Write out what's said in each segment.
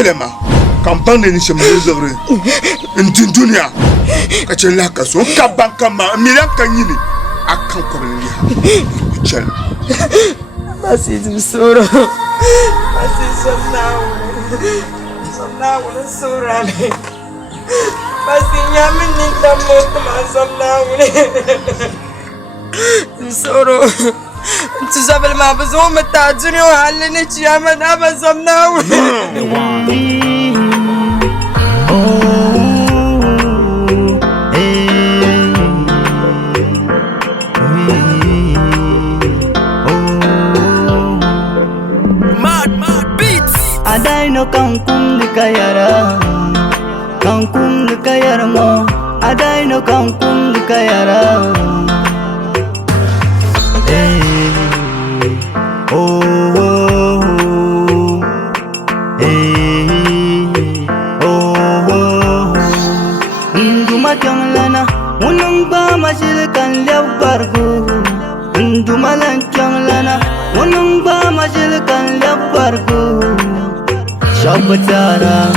chelema kampang ni shemle zagre in dunia ka chela ka so ka banka ma miran kan yini akan ko le chel Masih surah masih somnaw na surah ni masih nyamin ni tamot ma somnaw ni surah تزابل ما بزوم التاجري وعلني يا من ابا زمناوي Adaino kangkung dikayara kangkung dikayara mo adaino kangkung dikayara Nduma janglana unung ba masil kan lebargu Nduma lan janglana unung ba masil kan lebargu Shabbatara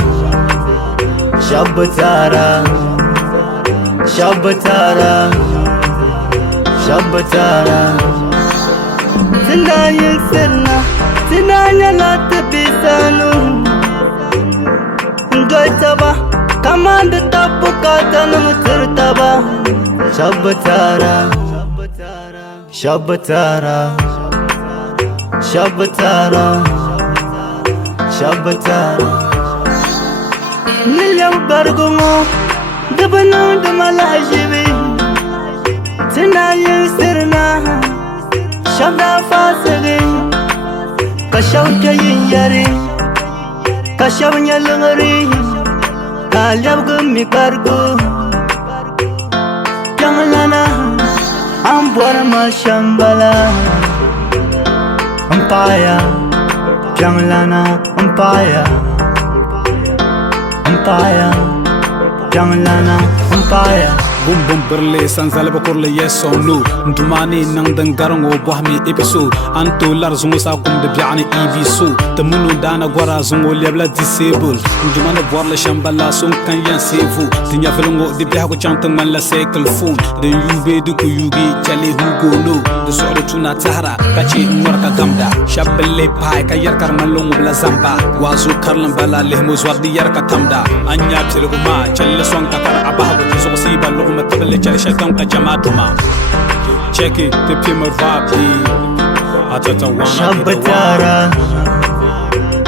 Shabbatara Shabbatara Shabbatara Tinayin sirna Tinanya la tebisanu Ndoy taba Kamanda tapu kata numutirtaba Shabbatara Shabbatara Shabbatara Shabbatara Nilyam bargungo Dabana damalajibi Tinayin sirna Shabda fasagi Kashaw kayin yari Kashaw nyalangari Kalyab gumi bargu Janglana Ambuar mashambala Ampaya Janglana Ampaya Ampaya Janglana Ampaya Bum bum berle sanzale bakurle yes or no Ndumani nang dangarang o bohmi episode Anto lar zungo sa kum de biani eviso Temunu dana gwara zungo liabla disable Ndumana boarle shambala son kan yan sevu Tinya felongo de biha ko chantang man la cycle phone Den yube du ko yugi chale hugo no De soro tuna tahara kachi ngorka gamda Shabbele pai ka yar karman longo bla zamba Wazu karlan bala lehmo zwardi yar ka tamda Anya telego ma challe son ka kar abaha ko tiso siba logo متبلي جالي شيطان كجماعتهما check it the pimmer vapi atata wana Shabbatara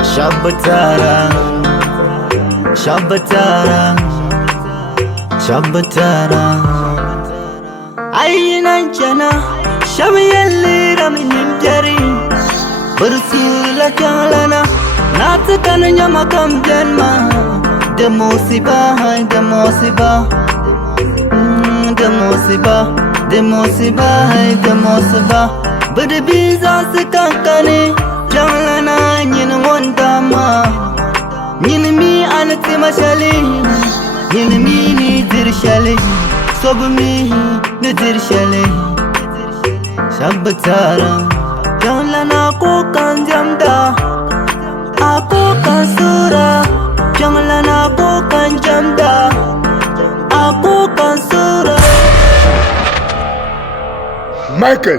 Shabbatara Shabbatara Shabbatara Ayyinan jana Shabiyalli raminim jari Bersula janglana Natakan nyamakam janma Demosibah Demosibah Demosiba, demosiba Bada biza sekankane Janglana nyina wandama Nyina mi anati mashali Nyina mi ni dirshali Sobu mi ni dirshali Shabbatara Janglana ko kan jamda Ako kan sura Janglana ko kan jamda Aku kan sura Michael